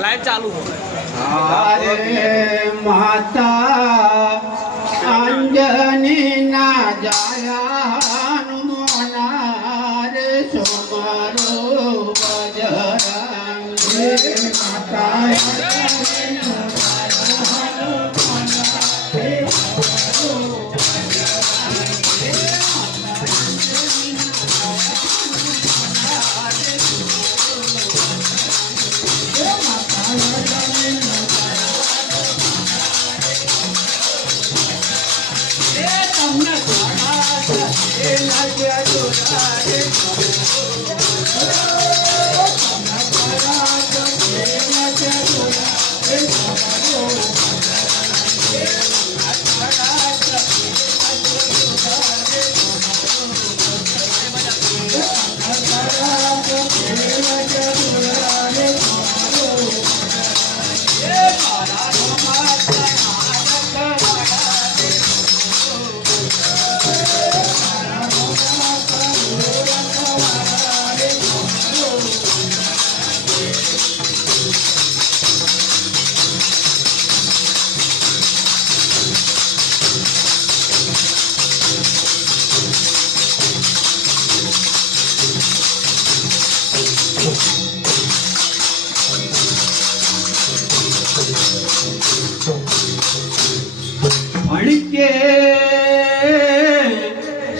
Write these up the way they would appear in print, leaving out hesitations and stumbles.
Light चालू माता अंजनी ना जाया हनुमानार सोमरो बजरंग माता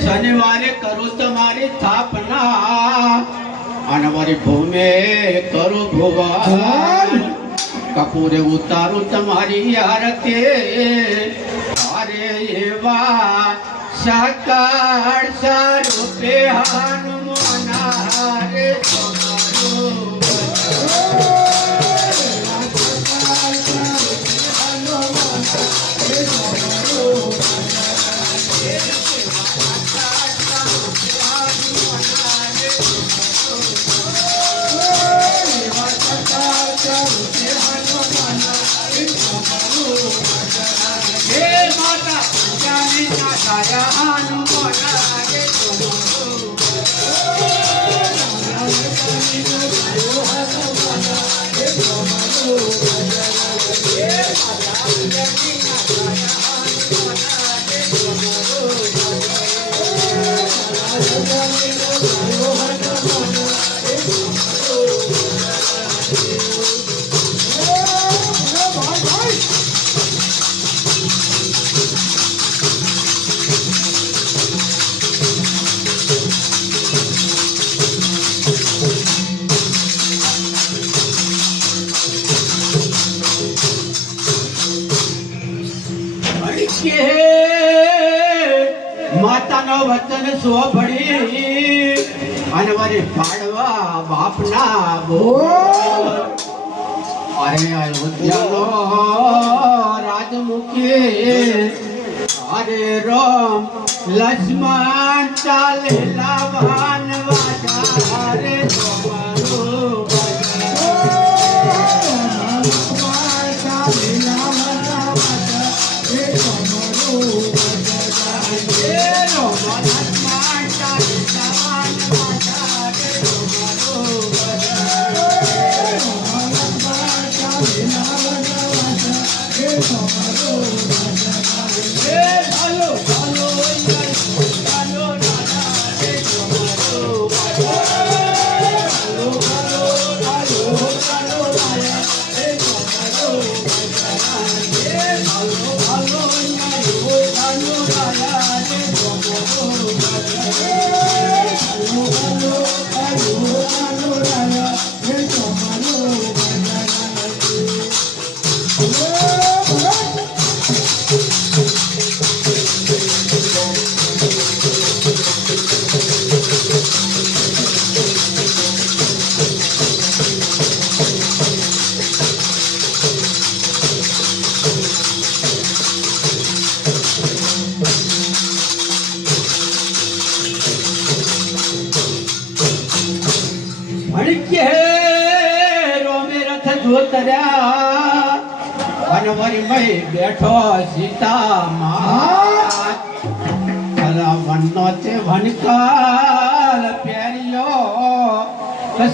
शनिवारे करू तुम्हारी स्थापना अनवरी भूमे करू भुवन कपूरे उतारू तुम्हारी आरती अरे एवा साकार स्वरूपे हनुमाना रे मातानो वचन सोभड़ी अनवरी पाड़वा बापना बोल अरे अयोध्यानो राजमुखी अरे राम लक्ष्मण चाले लावान वाजा रे હનવરી મય બેઠો સીતા માં અલા વનનો તે વનકાલ પહેર્યો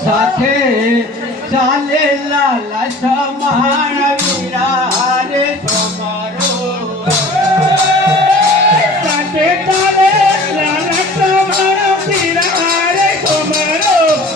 સાથે ચાલેલા લસમાણ વીરા રે તમારો સાથે ચાલેલા લસમાણ વીરા રે તમારો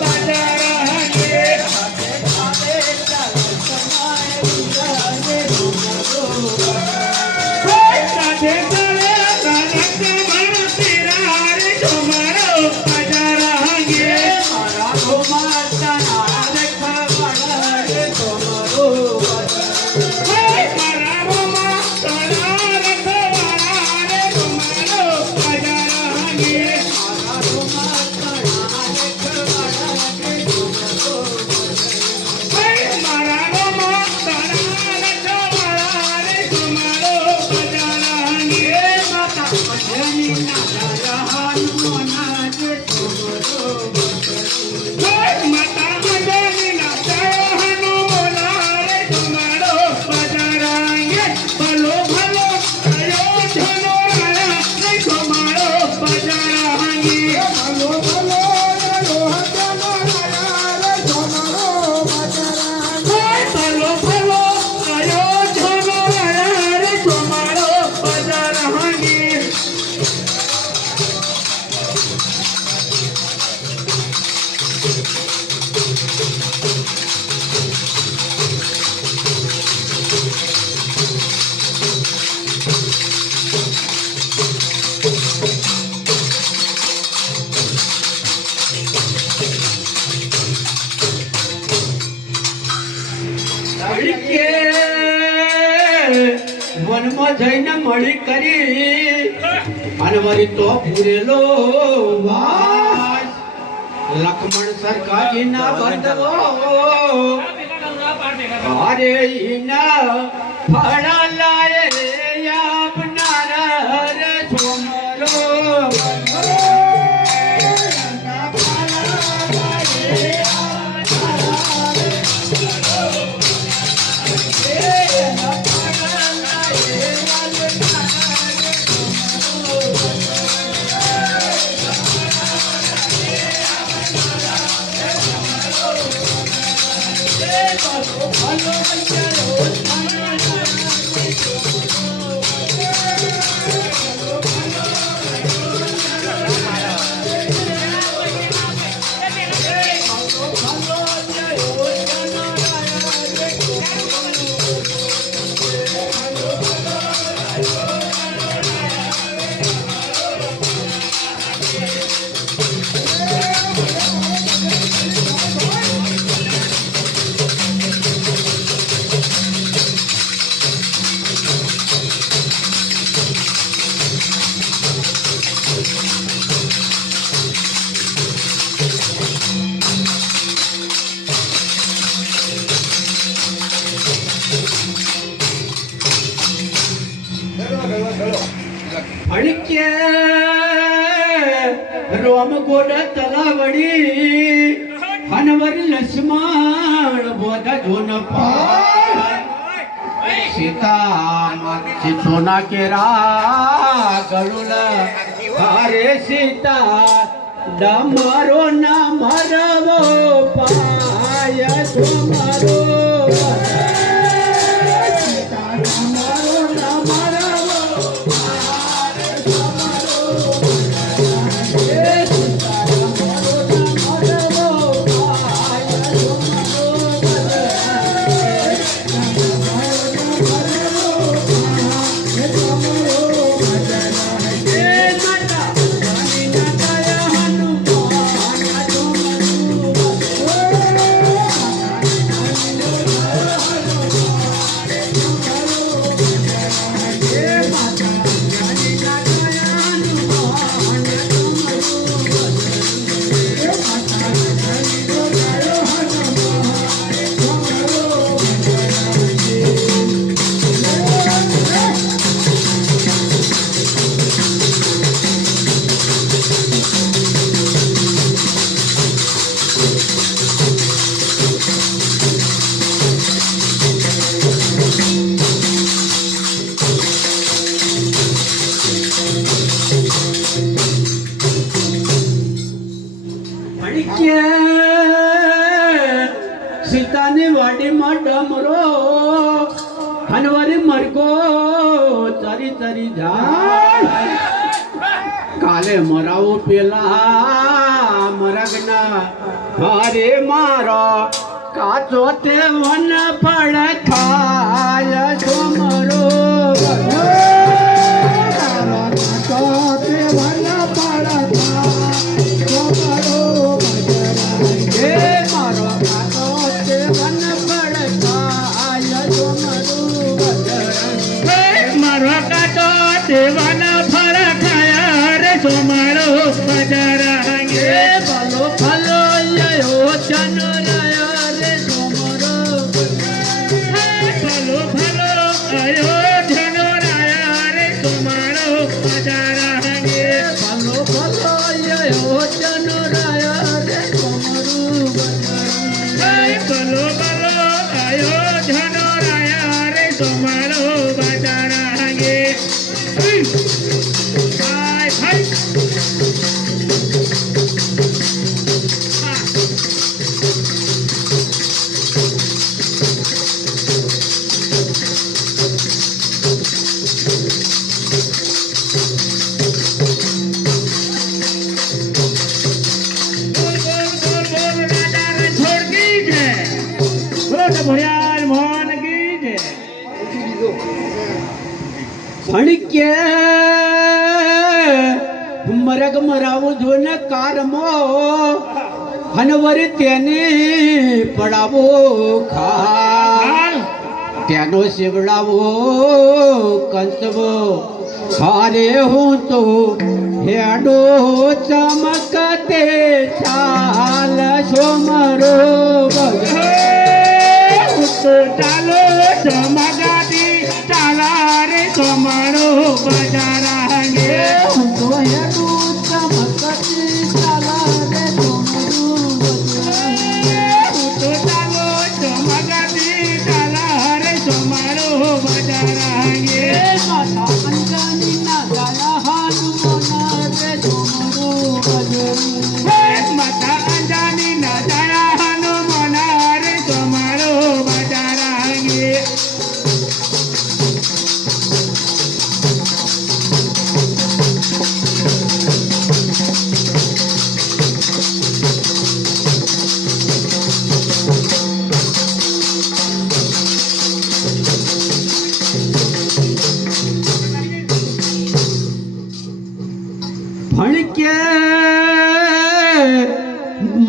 વનમાં જઈને મળી કરી અને વળી તો પૂરેલો વાસ લક્ષ્મણ સરકારી ના બંધવો અરે ઈના ફળા લાય આપનાર રે સોમરો અણકે રોમ ગોડ તલાવડી હનવર લક્ષ્મણ બોધા જોન સીતા સોના કેરા ગરુલ હરે સીતા ડમરો ના મરવો પાય તમારો હનવરી મરકો ચરી ચરી જાય કાલે મરાવો પેલા મરગના હરે મારો કાચો તે વન ફળ ખાય સોમરો કાચો તે વન ફળ ખાય સોમરો હે મારો કાચો તે વન ફળ ખાય સોમરો મારો કાચો દેવાના ફળ ખાયા રે સોમાળો બજરાંગે ભલો ભલો યો ચનરાય રે સોમરો ભલો ભલો અયોધ્યાનો રાયા રે સોમાળો બજરાંગે ભલો ભલો યો ચનરાય રે સોમરો ભલો ભલો અયોધ્યાનો રાયા રે સોમાળો બજરાંગે હાય હાય બોલ બોલ બોલ બોલ રાજા રણછોડ કી જય બોલો તો ભોળિયાર મોહન કી જય ભણકે મરગ મરાવું જો ને કારમો હનવરી તેને પડાવો ખાલ તેનો શિવડાવો કંસવો હારે હું તો હેડો ચમકતે ચાલ સોમરો ચાલો ચમગાતી ચાલા રે સોમાળો બજારાંગે હું તો હેડો ચમકતે ચાલ રે સોમરો તો ચાલો ચમગાતી ચાલા રે સોમાળો બજારાંગે માતા અંજની ના ગાયા હનુમાન રે સોમરો માતા અંજાની ના જાયા હનુમાના રે સોમાળો બજારાંગે ભણકે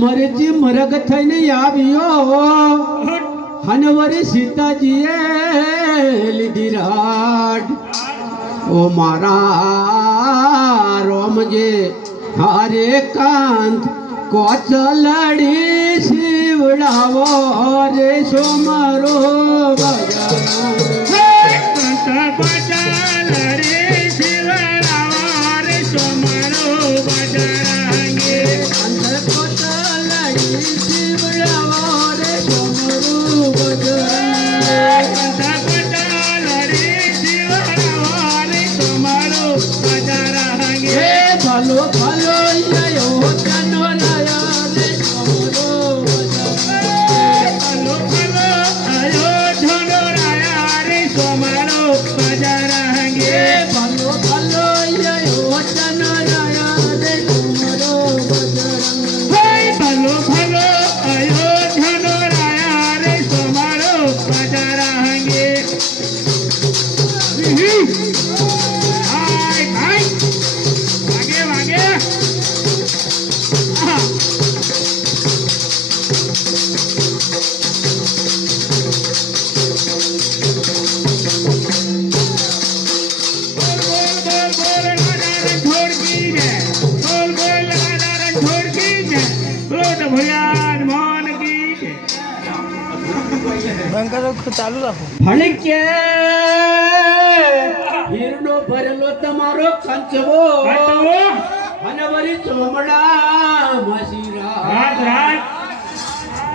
મરજી મરગ થઈને આવ્યો હનવરી સીતાજીએ લીધી રાડ ઓ મારા રોમજે હારે કાંત કોચલડી શિવડાવો રે સોમરો ભલો ભલો યો ચનરાય રે સોમરો ભલો ભલો યો ચનરાય રે સોમરો ચાલુ રાખો ભણકે હીરનો ભરેલો તમારો કંચવો હનવરી ચોમડા મસીરા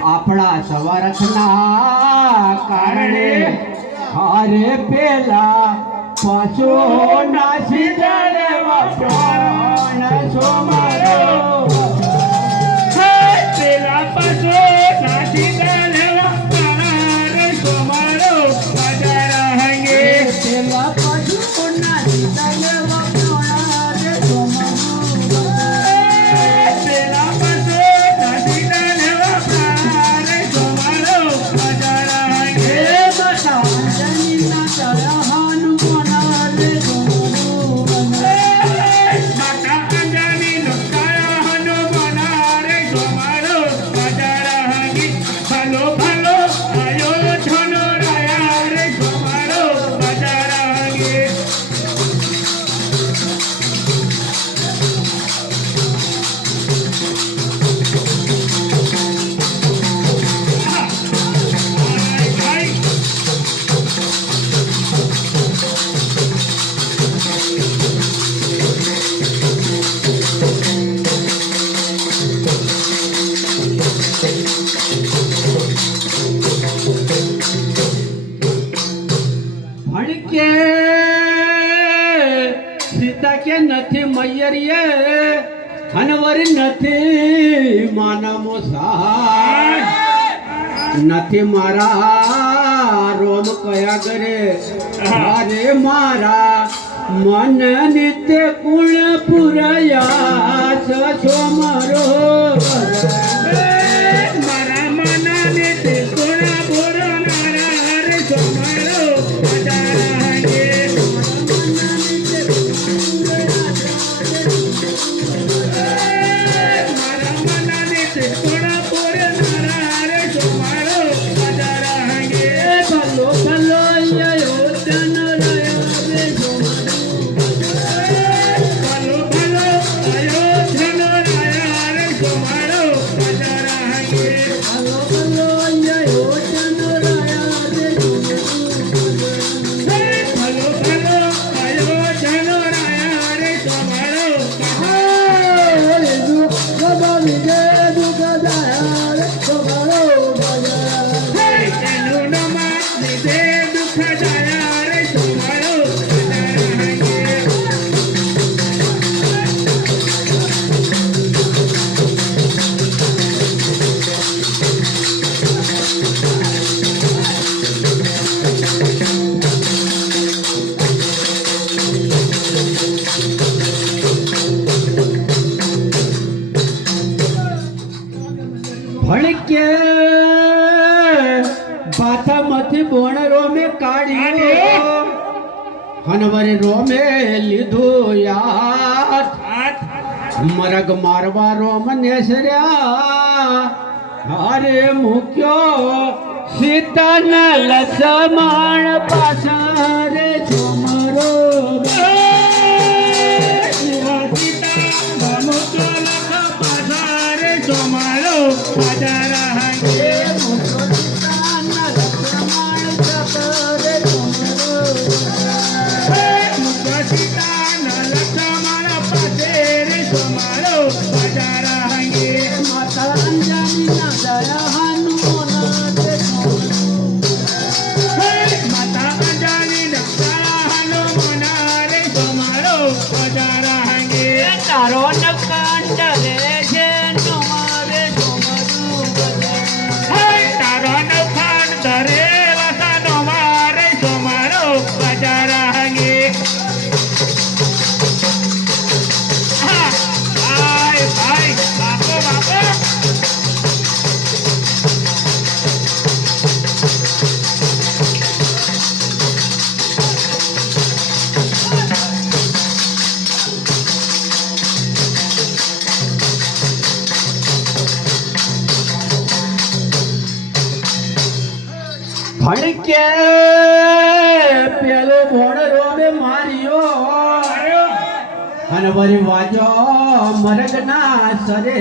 આપણા સવારથના કારણે હારે પેલા પાછો નાસી જડે વાપણ સોમારો પેલા પાછો નાસી જડે વાપણ સોમારો બજારા કે સીતા કે નથી મૈયરીએ અને વરી નથી માનમો સહાય નથી મારા રોમ કયા કરે અરે મારા મન નિત્ય કુણ પુરયા છો મારો મારા મનને તે કોણા બોરનારા રે તમારો પધારાંગે મારા મનને તે કોણા બોરનારા રે તમારો પધારાંગે ભલો ભલો યો જન ભલો ભલો આયો ધનો રાયા રે તમારો પધારાંગે ભલો ભલો યો જન ભલો ભલો આયો ધનો રાયા રે તમારો એનું નમા લીધે દુઃખ જાયા રે તમારો પધારાંગે ભણકે બાથામાંથી બોણ રોમે કાઢ્યો હનવરે રોમે લીધું યાદ હાથ મરગ મારવા રોમ નેસર્યા હારે મૂક્યો સીતાના લસમાણ પાછા રે છોમરો માતા અંજાની ના દયા હનુમાન રે તારો નખંડ રે છે તમારે છોમરું ભણકે પેલો ભણ રોમે માર્યો અને વળી વાજો મરગના સરે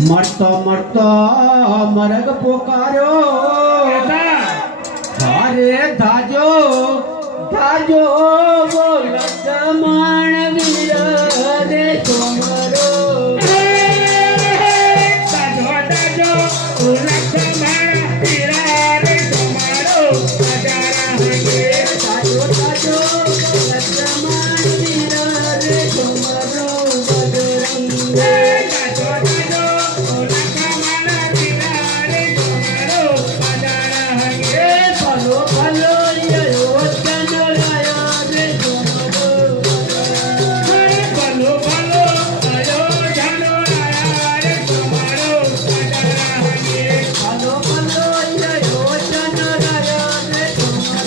મરતો મરતો મરગ પોકાર્યો હારે ધાજો ધાજો બોલત માણ વીર રે છોમરો તાજો તાજો બોલત માણ વીર રે છોમરો બજરંગ ભલો ભલો યો જન રાયા રે છોમરો ભલો ભલો યો જન રાયા રે છોમરો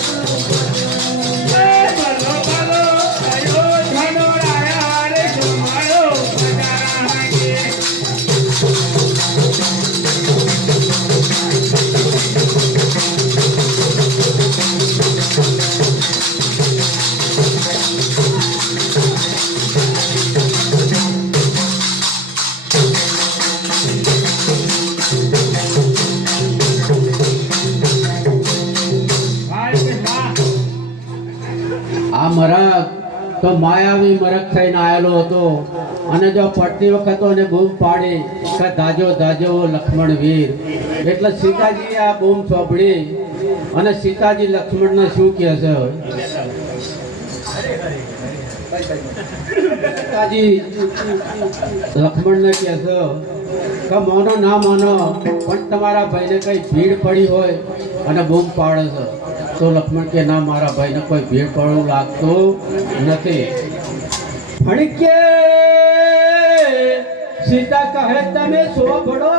આ મરક તો માયાવી મરક થઈને આવેલો હતો અને જો પડતી વખત એને બૂમ પાડી કે દાજો દાજો લક્ષ્મણ વીર એટલે સીતાજીએ આ બૂમ સાંભળી અને સીતાજી લક્ષ્મણને શું કહે છે? સીતાજી લક્ષ્મણને કહે છે કે માનો ના માનો પણ તમારા ભાઈને કઈ ભીડ પડી હોય અને બૂમ પાડે છે તો લક્ષ્મણ કે ના, મારા ભાઈને કોઈ ભીડ પડવું લાગતું નથી. ફણકે સીતા કહે તમે સોભળો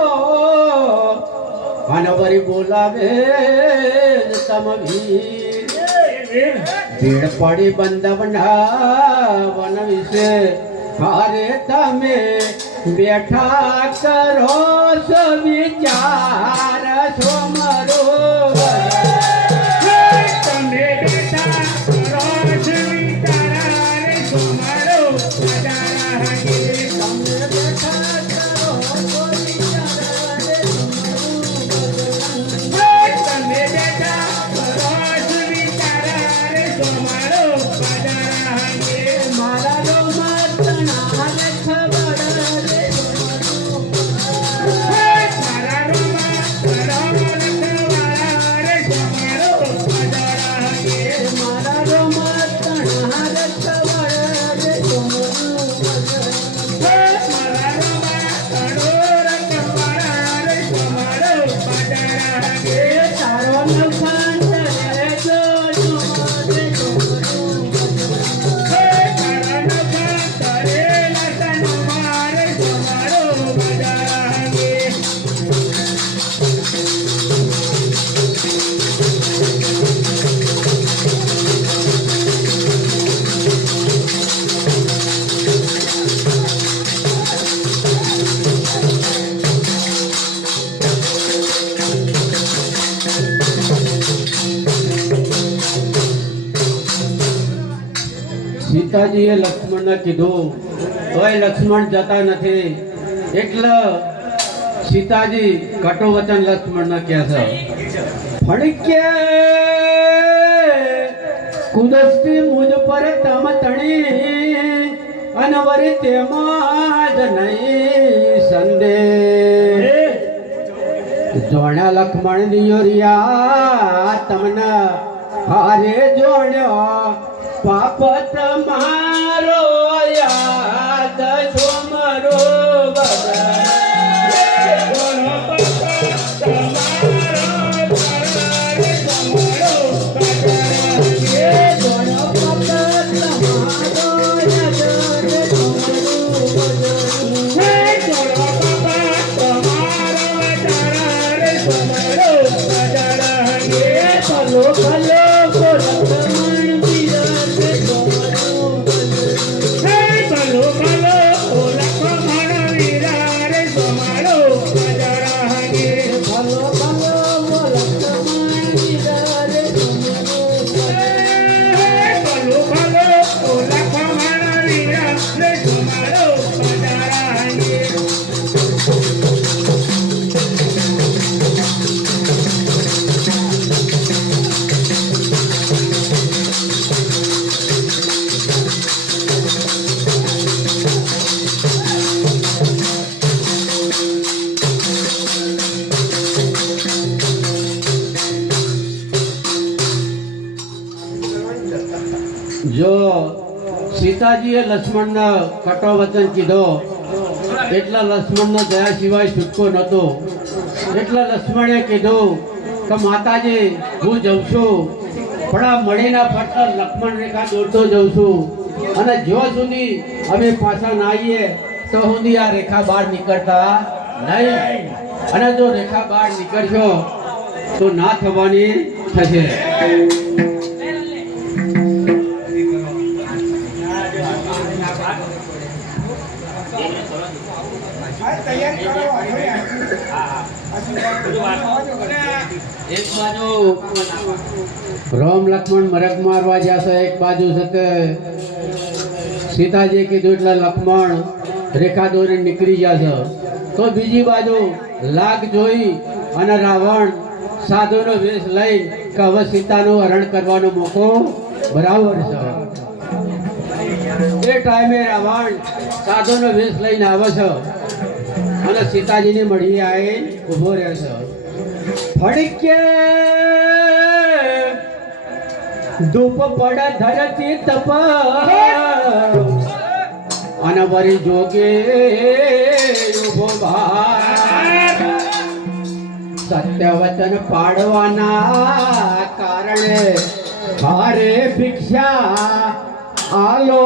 અને વળી બોલાવે તમે ભીડ પડી બંધવના વન વિશે હારે તમે બેઠા કરો છો વિચાર છો મારો. તમે બેઠા કરો છો વિચાર છો મારો. સીતાજીએ લક્ષ્મણને કીધું ઓય લક્ષ્મણ જતા નથી. એટલે સીતાજી કટુવચન લક્ષ્મણને કહે છે ફણકે કુદરતી મુજ પર તમ તણી અને વરી તેમાં જ નહીં સંદેહ. જોણ્યા લક્ષ્મણ દિયોરિયા તમને હારે જોણ્યો પાપ તમારો યાદ છો મારો. જો સીતાજીએ લક્ષ્મણને કટોવચન કીધો એટલે લક્ષ્મણને દયા સિવાય છૂટકો નહોતો. એટલે લક્ષ્મણે કીધું કે માતાજી હું જઉં છું પણ આ મળીના ફટકર લક્ષ્મણ રેખા દોડતો જઉં છું અને જ્યાં સુધી અમે પાછા ના આવીએ તો સુધી આ રેખા બહાર નીકળતા નહીં. અને જો રેખા બહાર નીકળશો તો ના થવાની થશે. એક બાજુ રામ લક્ષ્મણ મરક મારવા જશે, એક બાજુ છે સીતાજી કીધું એટલે લક્ષ્મણ રેખા દોરી નીકળી જશે. તો બીજી બાજુ લાગ જોઈ અને રાવણ સાધુનો વેશ લઈ કે હવે સીતાનું હરણ કરવાનો મોકો બરાબર છે. એ ટાઈમે રાવણ સાધુનો વેશ લઈને આવે છે અને સીતાજીની મળી આવી ઉભો રહે છે. ફડકે ધૂપ પડે ધરતી તપ અને વરી જોગે ઉભો ભાર સત્ય વચન પાડવાના કારણે હારે ભિક્ષા આલો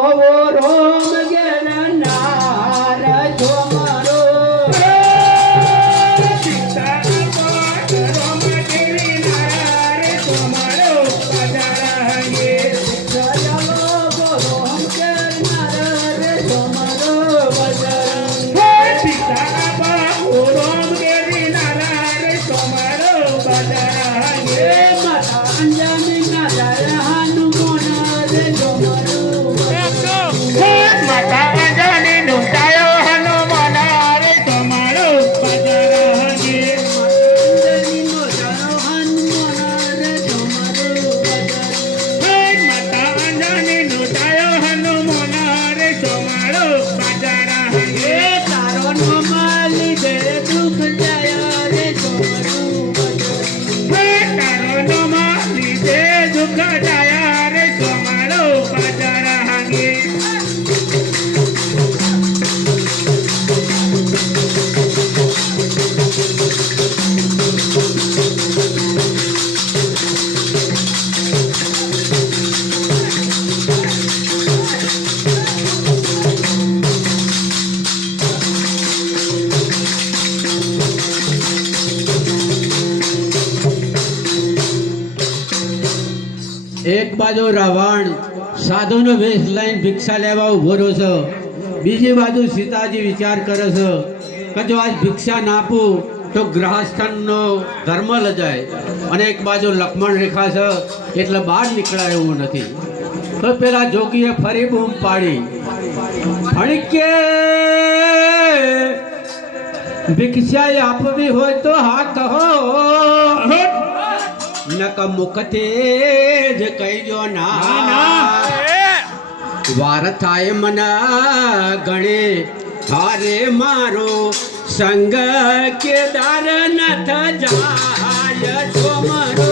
રોમ ગેર નાર જો મારો એક બાજુ રાવણ સાધુનો વેશ લઈને ભિક્ષા લેવા ઉભો રહ્યો છે, બીજી બાજુ સીતાજી વિચાર કરે છે કે જો આજ ભિક્ષા ના આપું તો ગ્રહસ્થનો ધર્મ લજાય, અને એક બાજુ લક્ષ્મણ રેખા છે એટલે બહાર નીકળાય એવું નથી. તો પેલા જોગીએ ફરી બૂમ પાડી, ફણકે ભિક્ષા આપવી હોય તો હા કહો, નક મુખથી જ કહીજો ના. વાર થાય મના ગણે હારે મારો સંગ કેદાર નથ જાય છો મારો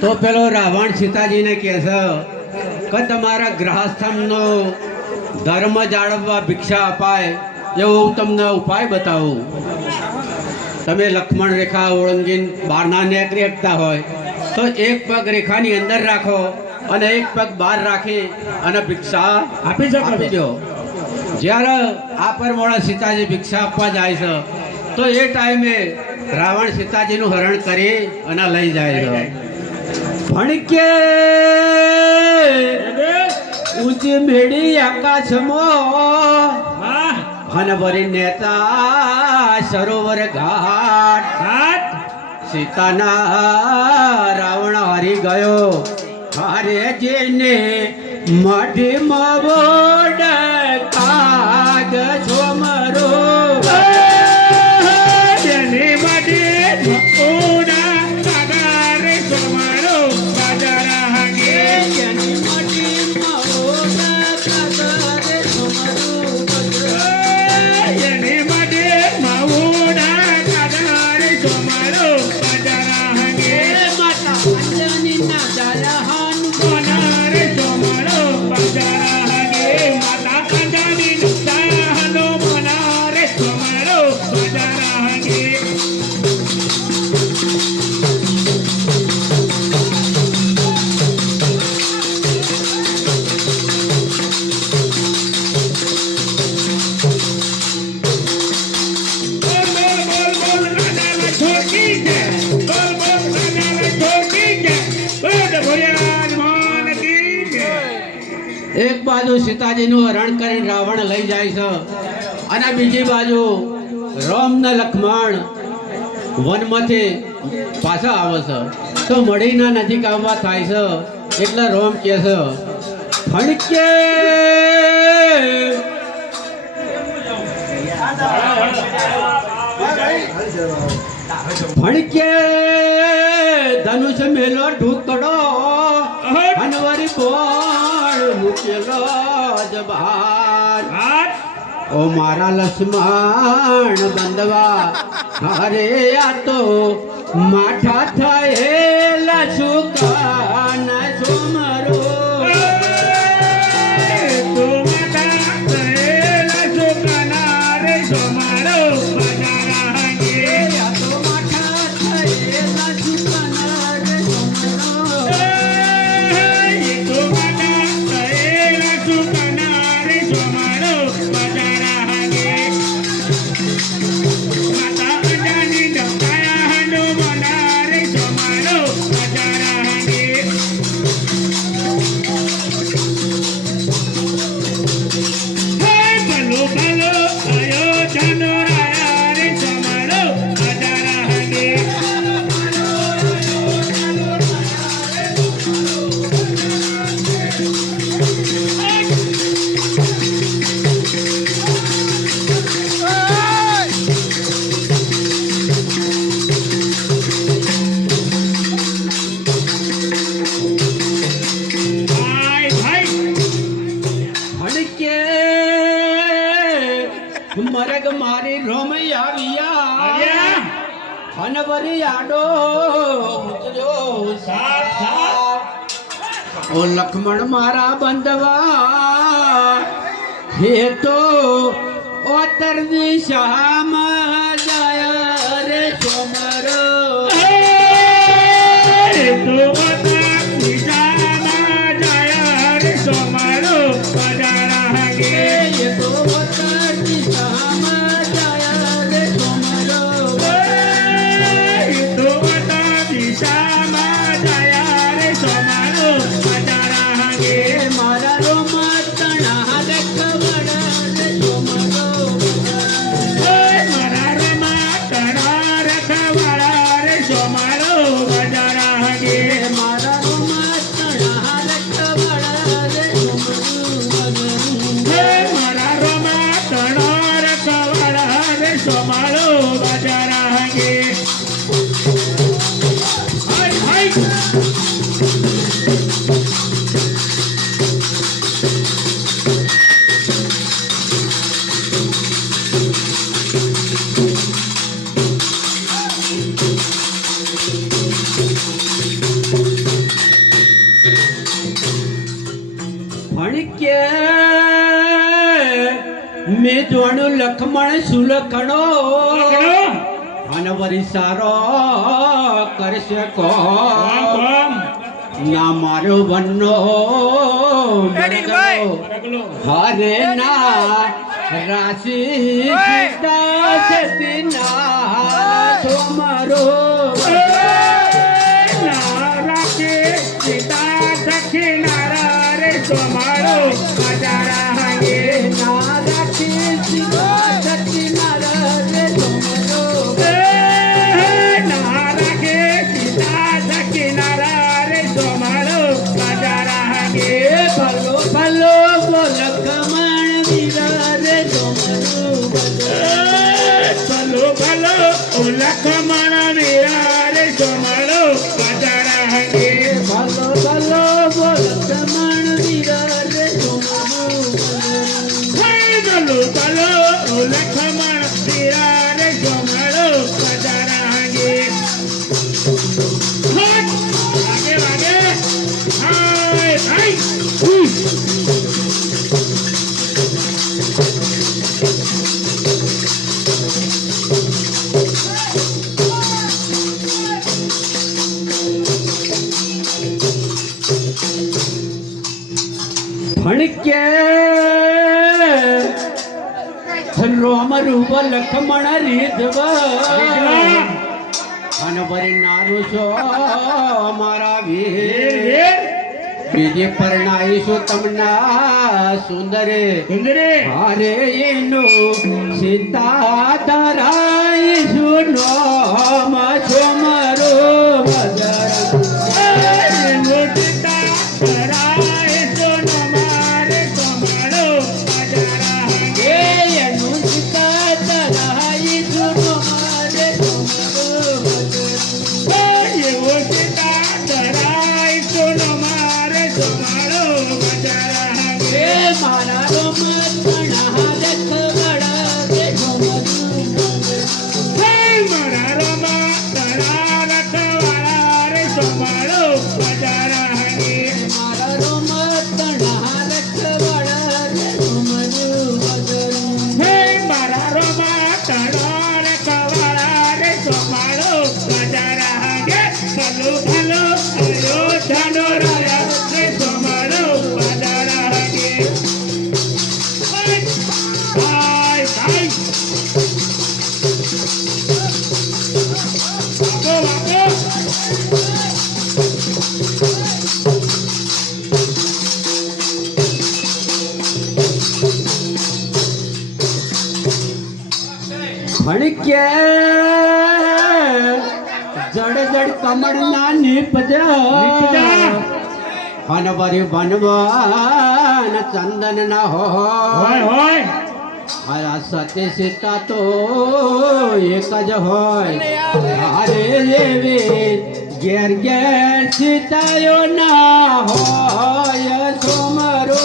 તો પેલો રાવણ સીતાજીને કહે છે કે તમારા ગ્રહસ્થનો ધર્મ જાળવવા ભિક્ષા અપાય એવો હું તમને ઉપાય બતાવું. તમે લક્ષ્મણ રેખા ઓળંગીને બહારના નીકળી શકતા હોય તો એક પગ રેખાની અંદર રાખો અને એક પગ બહાર રાખી અને ભિક્ષા આપી દો. જ્યારે આ પરમોણા સીતાજી ભિક્ષા આપવા જાય છે તો એ ટાઈમે રાવણ સીતાજીનું હરણ કરી અને લઈ જાય છે. ભણકે ઊંચી મેળી આકાશમાં હનવરી નેતા સરોવર ઘાટ સીતાના રાવણ હરી ગયો હારે જેને મઢીમાં બોડ કાગ છો મારો બાજુ સીતાજીનું હરણ કરીને રાવણ લઈ જાય છે અને બીજી બાજુ રામ ને લક્ષ્મણ વનમાંથી પાછા આવે છે તો મળીને નજીક આવવા થાય છે એટલે રામ કહે છે ફણકે ફણકે ધનુષ મેલો ઢૂકડો હનવરી બોળ મૂકેલો જબાર ઓ મારા લક્ષ્મણ બંધવા અરે આ તો માઠા થયેલા સુકાન સુમરો મરગ મારી રોમૈયા હનવરી આડો ઓ લક્ષ્મણ મારા બંધવા હે તો ઓતર દિશામાં જાય રે સોમરો ફણકે મેં જોણું લખમણ સુલખણો હનવરી સારો કરશે કોમ ના મારો વનનો હરે ના રાશિ સતી ના સોમરો લખમણ વીરા રે સોમળો બજારા હંગે ભલો ભલો લખમણ વીરા રે સોમળો ભલો લખમણ વીરા રે સોમળો બજારા હંગે વાગે વાગે હાય હાય ફણકે રોમ રૂપ લખમણ રીધવ અને વરી નારું છો મારા વીર બીજી પરણાઈશું તમના સુંદરે સુંદરે હારે એનું સીતા ધરાઈશું નોમ છો મારો ભણકે જડ જડ કમળના નીપજા હનવરી બનવાન ચંદન ના હોય હોય આ સત્ય સીતા તો એક જ હોય અરે એવી ઘેર ઘેર સીતાયો ના હોય સોમરો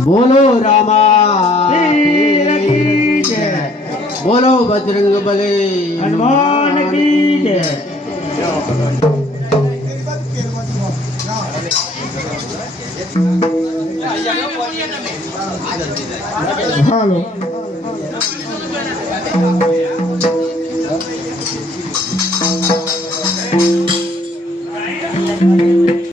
બોલો રામા બોલો બજરંગ બલી હનુમાન કી જય હાલો